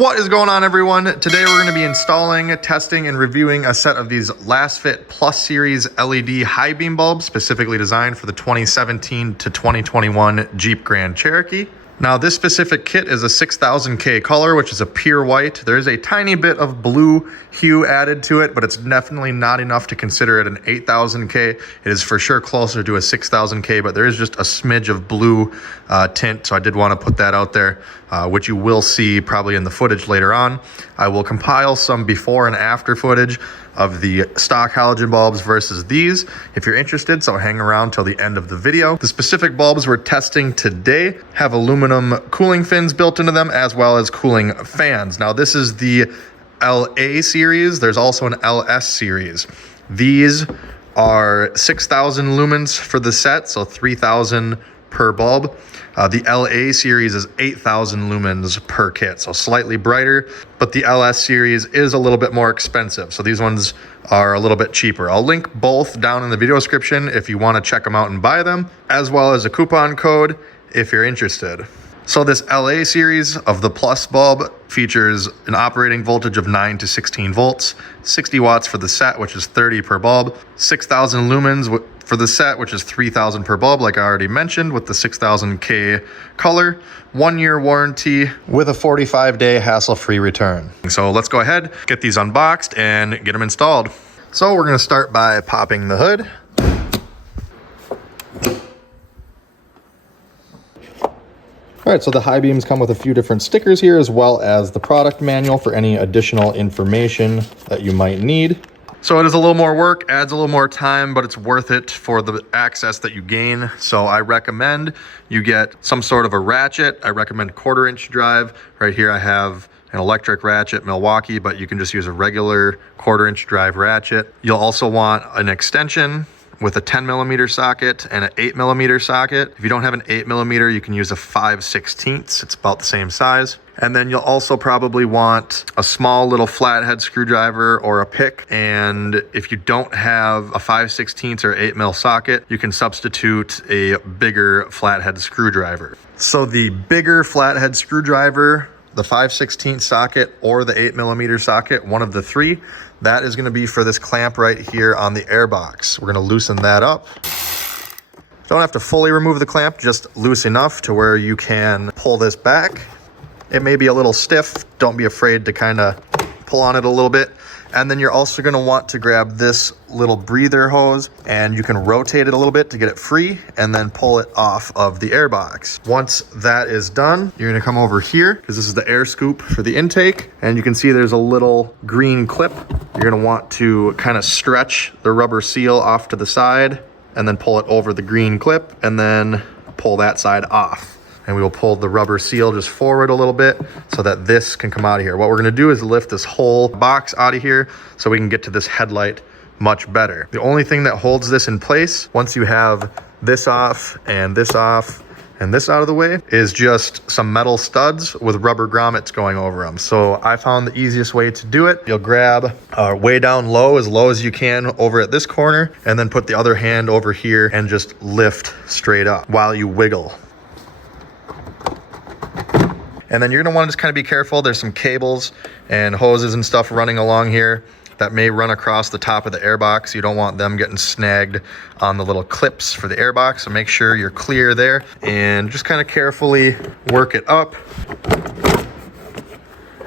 What is going on, everyone? Today we're going to be installing, testing, and reviewing a set of these Lasfit Plus Series LED high beam bulbs specifically designed for the 2017 to 2021 Jeep Grand Cherokee. Now, this specific kit is a 6000K color, which is a pure white. There is a tiny bit of blue hue added to it, but it's definitely not enough to consider it an 8000K. It is for sure closer to a 6000K, but there is just a smidge of blue tint, so I did want to put that out there, which you will see probably in the footage later on. I will compile some before and after footage of the stock halogen bulbs versus these if you're interested, so hang around till the end of the video. The specific bulbs we're testing today have aluminum cooling fins built into them as well as cooling fans. Now, this is the LA series. There's also an LS series. These are 6,000 lumens for the set, so 3,000 per bulb. The LA series is 8,000 lumens per kit, so slightly brighter, but the LS series is a little bit more expensive, so these ones are a little bit cheaper. I'll link both down in the video description if you want to check them out and buy them, as well as a coupon code if you're interested. So this LA series of the Plus bulb features an operating voltage of 9 to 16 volts, 60 watts for the set, which is 30 per bulb, 6,000 lumens for the set, which is 3,000 per bulb, like I already mentioned, with the 6000K color, 1-year warranty with a 45-day hassle-free return. So let's go ahead, get these unboxed and get them installed. So we're gonna start by popping the hood. All right, so the high beams come with a few different stickers here, as well as the product manual for any additional information that you might need. So it is a little more work, adds a little more time, but it's worth it for the access that you gain. So I recommend you get some sort of a ratchet. I recommend 1/4-inch drive. Right here I have an electric ratchet, Milwaukee, but you can just use a regular 1/4-inch drive ratchet. You'll also want an extension with a 10mm socket and an 8mm socket. If you don't have an 8mm, you can use a 5/16. It's about the same size. And then you'll also probably want a small little flathead screwdriver or a pick. And if you don't have a 5/16 or 8mm socket, you can substitute a bigger flathead screwdriver. So the bigger flathead screwdriver, the 5/16 socket, or the 8mm socket, one of the three, that is going to be for this clamp right here on the airbox. We're going to loosen that up. Don't have to fully remove the clamp, just loose enough to where you can pull this back. It may be a little stiff. Don't be afraid to kind of pull on it a little bit. And then you're also going to want to grab this little breather hose, and you can rotate it a little bit to get it free and then pull it off of the airbox. Once that is done, you're going to come over here because this is the air scoop for the intake, and you can see there's a little green clip. You're going to want to kind of stretch the rubber seal off to the side and then pull it over the green clip and then pull that side off. And we will pull the rubber seal just forward a little bit so that this can come out of here. What we're gonna do is lift this whole box out of here so we can get to this headlight much better. The only thing that holds this in place, once you have this off and this off and this out of the way, is just some metal studs with rubber grommets going over them. So I found the easiest way to do it. You'll grab way down low as you can over at this corner, and then put the other hand over here and just lift straight up while you wiggle. And then you're gonna wanna just kind of be careful. There's some cables and hoses and stuff running along here that may run across the top of the airbox. You don't want them getting snagged on the little clips for the airbox, so make sure you're clear there and just kind of carefully work it up.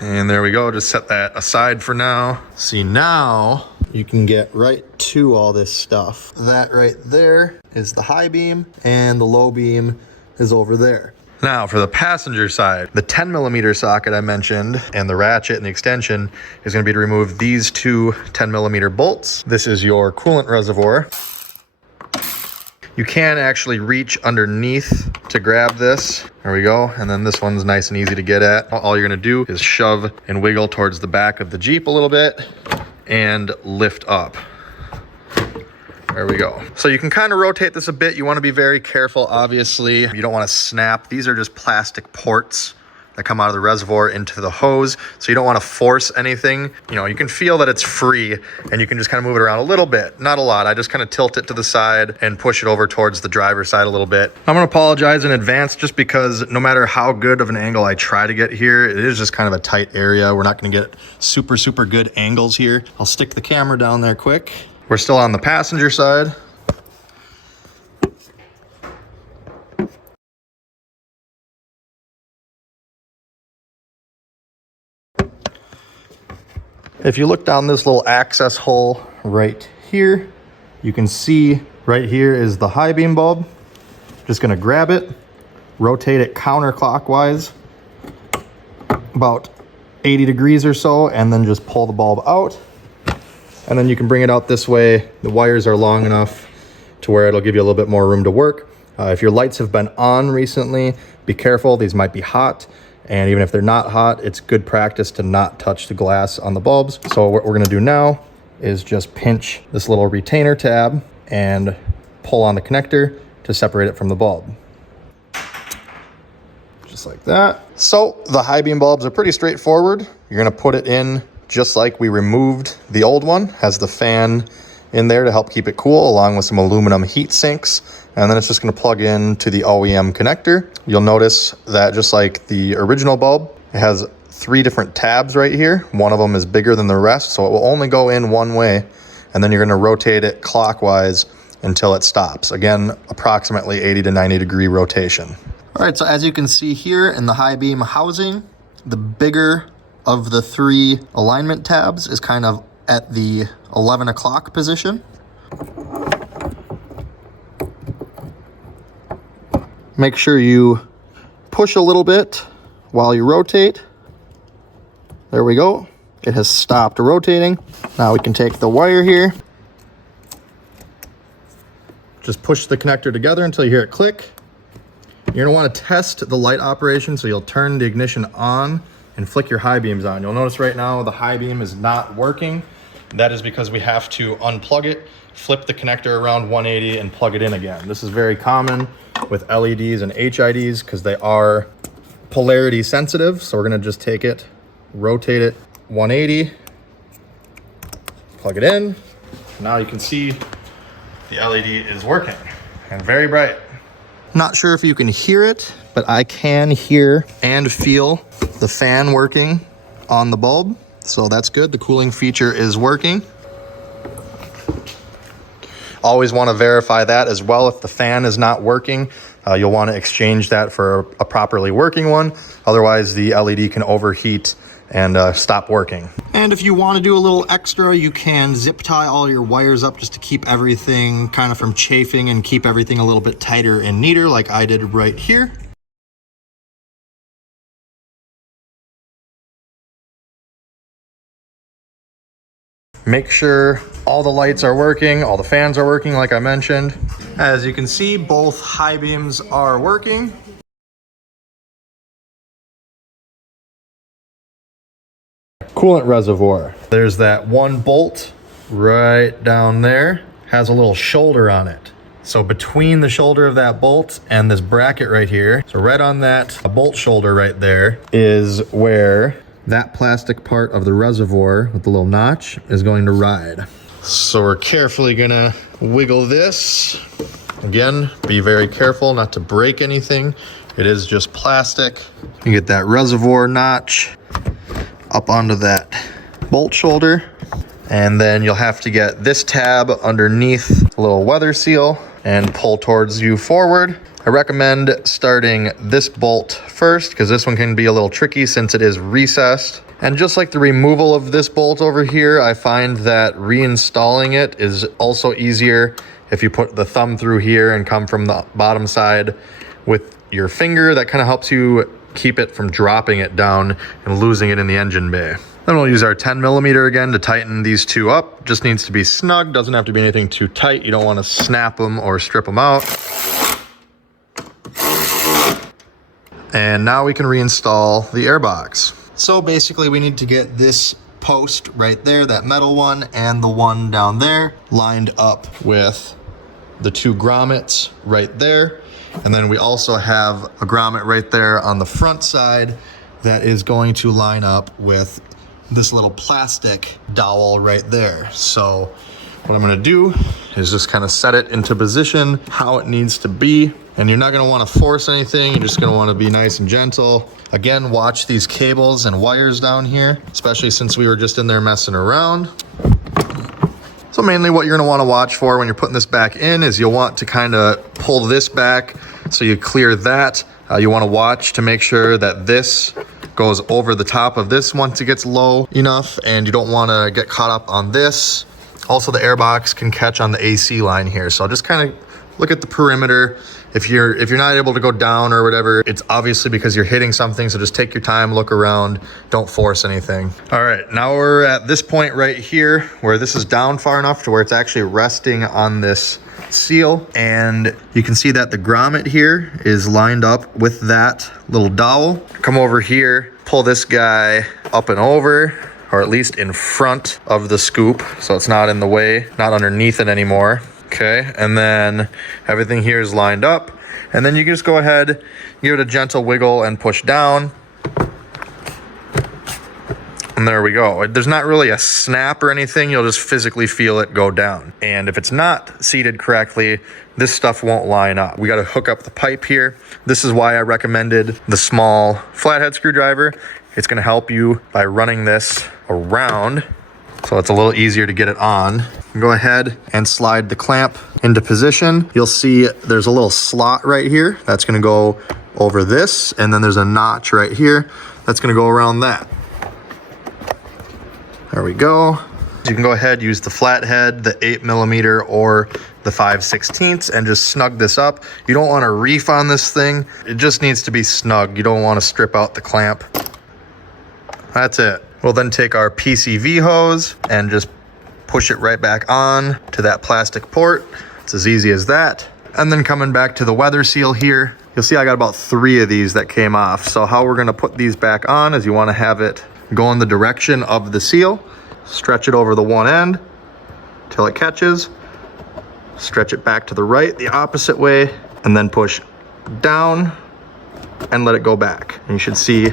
And there we go, just set that aside for now. See, now you can get right to all this stuff. That right there is the high beam, and the low beam is over there. Now for the passenger side, the 10mm socket I mentioned and the ratchet and the extension is going to be to remove these two 10mm bolts. This is your coolant reservoir. You can actually reach underneath to grab this. There we go. And then this one's nice and easy to get at. All you're going to do is shove and wiggle towards the back of the Jeep a little bit and lift up. There we go. So you can kind of rotate this a bit. You want to be very careful, obviously. You don't want to snap. These are just plastic ports that come out of the reservoir into the hose. So you don't want to force anything. You know, you can feel that it's free and you can just kind of move it around a little bit, not a lot. I just kind of tilt it to the side and push it over towards the driver's side a little bit. I'm going to apologize in advance just because no matter how good of an angle I try to get here, it is just kind of a tight area. We're not going to get super good angles here. I'll stick the camera down there quick. We're still on the passenger side. If you look down this little access hole right here, you can see right here is the high beam bulb. Just gonna grab it, rotate it counterclockwise, about 80 degrees or so, and then just pull the bulb out. And then you can bring it out this way. The wires are long enough to where it'll give you a little bit more room to work. If your lights have been on recently, be careful, these might be hot. And even if they're not hot, it's good practice to not touch the glass on the bulbs. So what we're gonna do now is just pinch this little retainer tab and pull on the connector to separate it from the bulb. Just like that. So the high beam bulbs are pretty straightforward. You're gonna put it in just like we removed the old one. Has the fan in there to help keep it cool, along with some aluminum heat sinks. And then it's just gonna plug in to the OEM connector. You'll notice that just like the original bulb, it has 3 different tabs right here. One of them is bigger than the rest, so it will only go in one way. And then you're gonna rotate it clockwise until it stops. Again, approximately 80 to 90 degree rotation. All right, so as you can see here in the high beam housing, the bigger of the 3 alignment tabs is kind of at the 11 o'clock position. Make sure you push a little bit while you rotate. There we go. It has stopped rotating. Now we can take the wire here. Just push the connector together until you hear it click. You're gonna wanna test the light operation, so you'll turn the ignition on and flick your high beams on. You'll notice right now the high beam is not working. That is because we have to unplug it, flip the connector around 180 and plug it in again. This is very common with LEDs and HIDs because they are polarity sensitive. So we're gonna just take it, rotate it 180, plug it in. Now you can see the LED is working and very bright. Not sure if you can hear it, but I can hear and feel the fan working on the bulb. So that's good. The cooling feature is working. Always want to verify that as well. If the fan is not working, you'll want to exchange that for a properly working one. Otherwise, the LED can overheat and stop working. And if you want to do a little extra, you can zip tie all your wires up just to keep everything kind of from chafing and keep everything a little bit tighter and neater, like I did right here. Make sure all the lights are working, all the fans are working like I mentioned. As you can see, both high beams are working. Coolant reservoir. There's that one bolt right down there, has a little shoulder on it. So between the shoulder of that bolt and this bracket right here, so right on that bolt shoulder right there is where that plastic part of the reservoir with the little notch is going to ride. So we're carefully gonna wiggle this. Again, be very careful not to break anything. It is just plastic. You get that reservoir notch up onto that bolt shoulder. And then you'll have to get this tab underneath the little weather seal and pull towards you forward. I recommend starting this bolt first because this one can be a little tricky since it is recessed. And just like the removal of this bolt over here, I find that reinstalling it is also easier if you put the thumb through here and come from the bottom side with your finger. That kind of helps you keep it from dropping it down and losing it in the engine bay. Then we'll use our 10mm again to tighten these two up. Just needs to be snug, doesn't have to be anything too tight. You don't want to snap them or strip them out. And now we can reinstall the airbox. So basically we need to get this post right there, that metal one, and the one down there lined up with the 2 grommets right there. And then we also have a grommet right there on the front side that is going to line up with this little plastic dowel right there. So what I'm gonna do is just kind of set it into position how it needs to be. And you're not gonna wanna force anything, you're just gonna wanna be nice and gentle. Again, watch these cables and wires down here, especially since we were just in there messing around. So mainly what you're gonna wanna watch for when you're putting this back in is you'll want to kind of pull this back so you clear that. You wanna watch to make sure that this goes over the top of this once it gets low enough, and you don't wanna get caught up on this. Also, the air box can catch on the AC line here. So just kind of look at the perimeter. If you're not able to go down or whatever, it's obviously because you're hitting something. So just take your time, look around, don't force anything. All right, now we're at this point right here where this is down far enough to where it's actually resting on this seal. And you can see that the grommet here is lined up with that little dowel. Come over here, pull this guy up and over, or at least in front of the scoop, so it's not in the way, not underneath it anymore. Okay, and then everything here is lined up, and then you can just go ahead, give it a gentle wiggle and push down. And there we go. There's not really a snap or anything, you'll just physically feel it go down. And if it's not seated correctly, this stuff won't line up. We gotta hook up the pipe here. This is why I recommended the small flathead screwdriver. It's gonna help you by running this around, so it's a little easier to get it on. Go ahead and slide the clamp into position. You'll see there's a little slot right here that's gonna go over this, and then there's a notch right here that's gonna go around that. There we go. You can go ahead, use the flathead, the 8mm or the 5/16, and just snug this up. You don't want a reef on this thing. It just needs to be snug. You don't want to strip out the clamp. That's it. We'll then take our PCV hose and just push it right back on to that plastic port. It's as easy as that. And then coming back to the weather seal here, you'll see I got about 3 of these that came off. So how we're gonna put these back on is you wanna have it go in the direction of the seal, stretch it over the one end till it catches, stretch it back to the right the opposite way, and then push down and let it go back. And you should see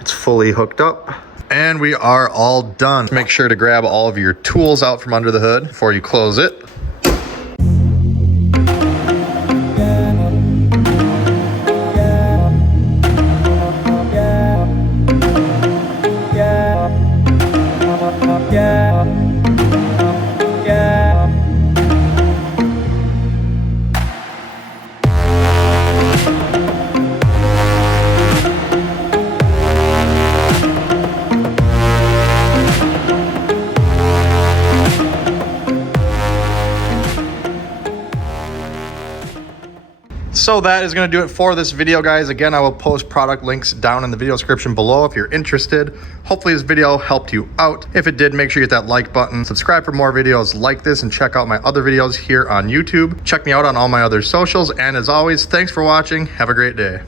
it's fully hooked up. And we are all done. Make sure to grab all of your tools out from under the hood before you close it. So that is going to do it for this video, guys. Again, I will post product links down in the video description below if you're interested. Hopefully this video helped you out. If it did, make sure you hit that like button, subscribe for more videos like this, and check out my other videos here on YouTube. Check me out on all my other socials, and as always, thanks for watching. Have a great day.